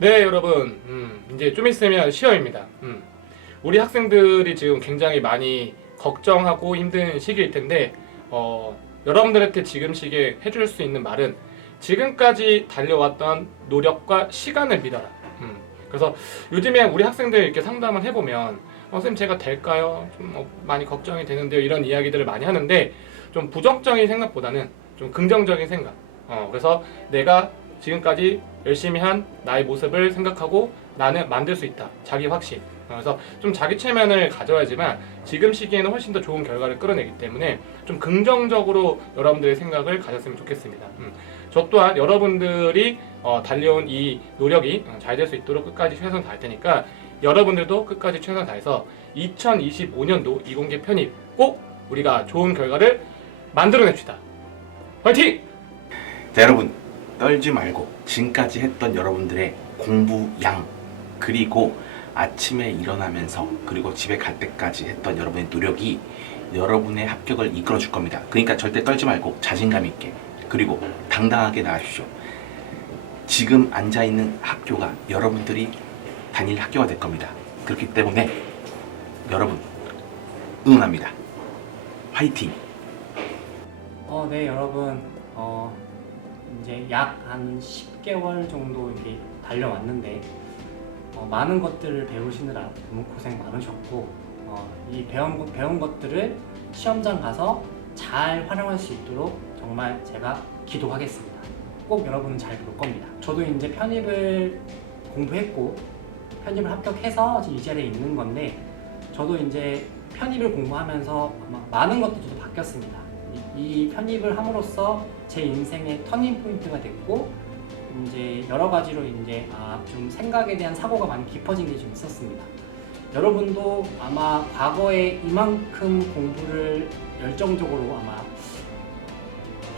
네 여러분 음, 이제 좀 있으면 시험입니다. 음. 우리 학생들이 지금 굉장히 많이 걱정하고 힘든 시기일 텐데 어, 여러분들한테 지금 시기에 해줄 수 있는 말은 지금까지 달려왔던 노력과 시간을 믿어라. 음. 그래서 요즘에 우리 학생들 이렇게 상담을 해보면 어, 선생님 제가 될까요? 좀 어, 많이 걱정이 되는데요. 이런 이야기들을 많이 하는데 좀 부정적인 생각보다는 좀 긍정적인 생각. 어, 그래서 내가 지금까지 열심히 한 나의 모습을 생각하고 나는 만들 수 있다. 자기 확신. 어, 그래서 좀 자기 체면을 가져야지만 지금 시기에는 훨씬 더 좋은 결과를 끌어내기 때문에 좀 긍정적으로 여러분들의 생각을 가졌으면 좋겠습니다. 음. 저 또한 여러분들이 어, 달려온 이 노력이 잘 될 수 있도록 끝까지 최선을 다할 테니까 여러분들도 끝까지 최선을 다해서 2025년도 이공계 편입 꼭 우리가 좋은 결과를 만들어냅시다. 화이팅! 자, 여러분 떨지 말고 지금까지 했던 여러분들의 공부 양 그리고 아침에 일어나면서 그리고 집에 갈 때까지 했던 여러분의 노력이 여러분의 합격을 이끌어 줄 겁니다. 그러니까 절대 떨지 말고 자신감 있게 그리고 당당하게 나가십시오. 지금 앉아 있는 학교가 여러분들이 다닐 학교가 될 겁니다. 그렇기 때문에 여러분 응원합니다. 화이팅! 어, 네, 여러분. 어, 이제 약 한 10개월 정도 이렇게 달려왔는데, 어, 많은 것들을 배우시느라 너무 고생 많으셨고, 어, 이 배운, 배운 것들을 시험장 가서 잘 활용할 수 있도록 정말 제가 기도하겠습니다. 꼭 여러분은 잘 볼 겁니다. 저도 이제 편입을 공부했고, 편입을 합격해서 이 자리에 있는 건데, 저도 이제 편입을 공부하면서 아마 많은 것들도 바뀌었습니다. 이, 이 편입을 함으로써 제 인생의 터닝 포인트가 됐고 이제 여러 가지로 이제 아, 좀 생각에 대한 사고가 많이 깊어진 게 좀 있었습니다. 여러분도 아마 과거에 이만큼 공부를 열정적으로 아마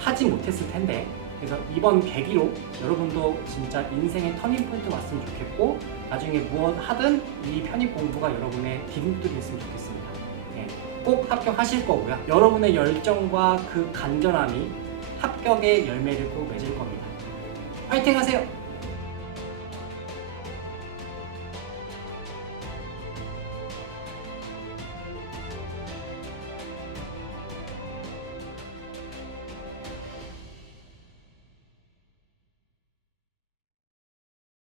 하지 못했을 텐데 그래서 이번 계기로 여러분도 진짜 인생의 터닝 포인트가 왔으면 좋겠고 나중에 무엇 하든 이 편입 공부가 여러분의 디딤돌이 됐으면 좋겠습니다. 예, 꼭 합격하실 거고요. 여러분의 열정과 그 간절함이 합격의 열매를 또 맺을 겁니다. 화이팅 하세요!